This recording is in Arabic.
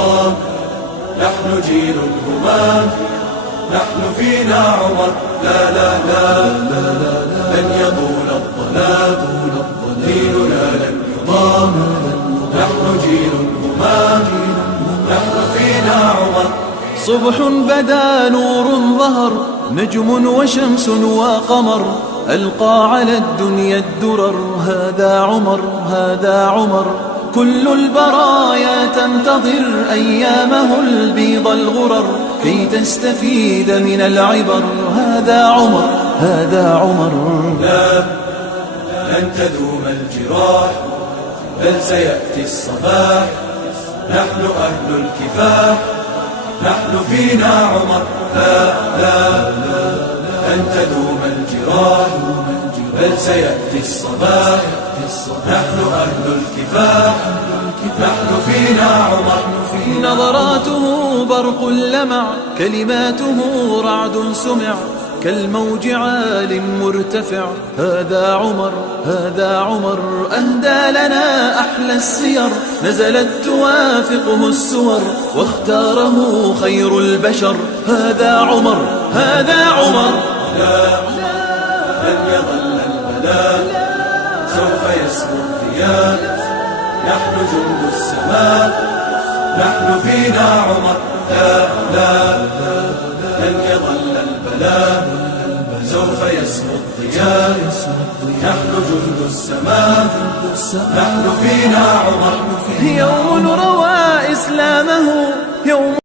العظام، نحن جيل الهمام، نحن فينا عمر. لا لا لا لن يطول الظلام، ديننا لن يضام، نحن جيل الهمام، نحن فينا عمر. صبح بدا نور ظهر، نجم وشمس وقمر، ألقى على الدنيا الدرر. هذا عمر، هذا عمر، كل البرايا تنتظر أيامه البيض الغرر كي تستفيد من العبر. هذا عمر، هذا عمر. لا لن تدوم الجراح، بل سيأتي الصباح، نحن أهل الكفاح، نحن فينا عمر. لا لن تدوم الجراح، بل سيأتي الصباح، نحن أهل الكفاح، نحن فينا عمر. نظراته برق لمع، كلماته رعد سمع، كالموج عال مرتفع. هذا عمر، هذا عمر، أهدى لنا أحلى السير، نزلت توافقه السور، واختاره خير البشر. هذا عمر، هذا عمر. لا لن يظل البلاء، سوف يسمو الضياء، نحن جند السماء، نحن فينا عمر. لا لن يظل البلاء، سوف يسمو الضياء، نحن جند السماء، نحن فينا عمر. يوم روى إسلامه، يوم